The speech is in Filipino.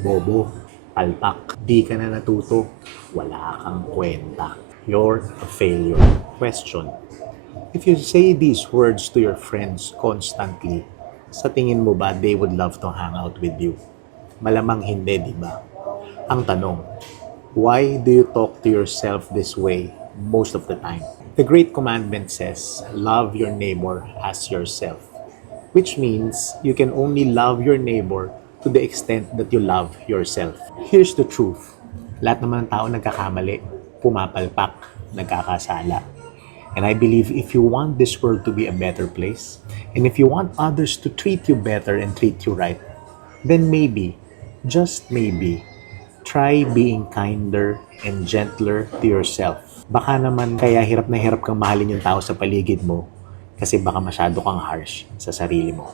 Bobo, palpak, di ka na natuto, wala kang kwenta. You're a failure. Question. If you say these words to your friends constantly, sa tingin mo ba they would love to hang out with you? Malamang hindi, di ba? Ang tanong, why do you talk to yourself this way most of the time? The Great Commandment says, love your neighbor as yourself, which means you can only love your neighbor to the extent that you love yourself. Here's the truth. Lahat naman ng tao nagkakamali, pumapalpak, nagkakasala. And I believe if you want this world to be a better place, and if you want others to treat you better and treat you right, then maybe, just maybe, try being kinder and gentler to yourself. Baka naman kaya hirap na hirap kang mahalin yung tao sa paligid mo kasi baka masyado kang harsh sa sarili mo.